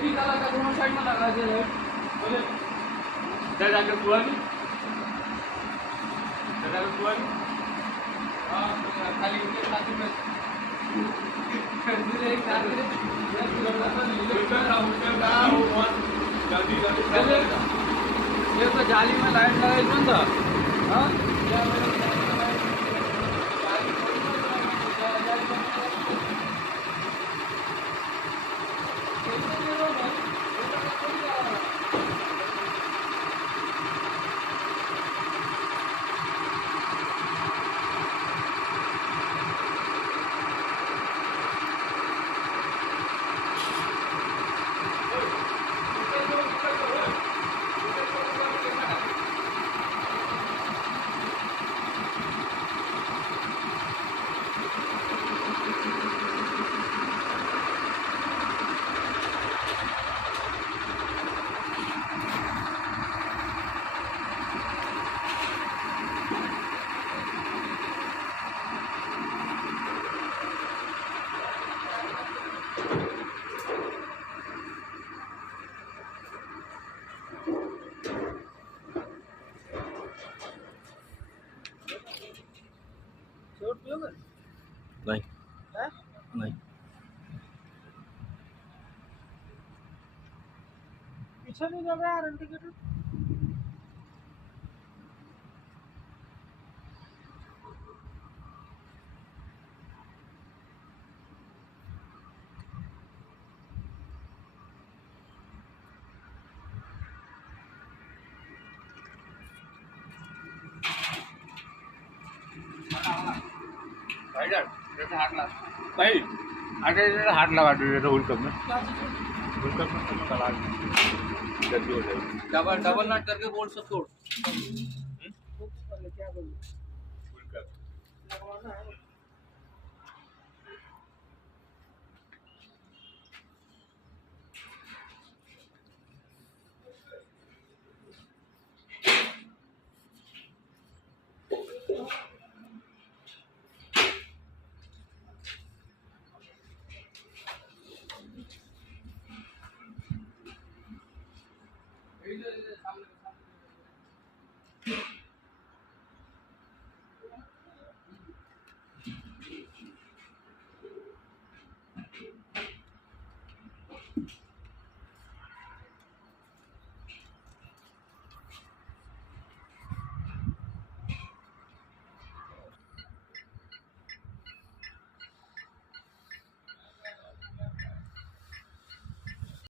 एक ही कलर का दोनों साइड में लगा दे रहे बोले दे जाकर हुआ नहीं दे जाकर हुआ नहीं हां खाली उनके साथ में फिर एक साथ में ये तो जाली में लाइट लगाई कौन था हां नहीं नहीं पीछे नहीं जा रहा है इंडिकेटर भाई आगे हाथ लगा दो हुल कप में चला जल्दी हो जाएगी डबल डबल नट करके बोल्ट से तोड़ क्या बोलूं हुल कप लगवाना है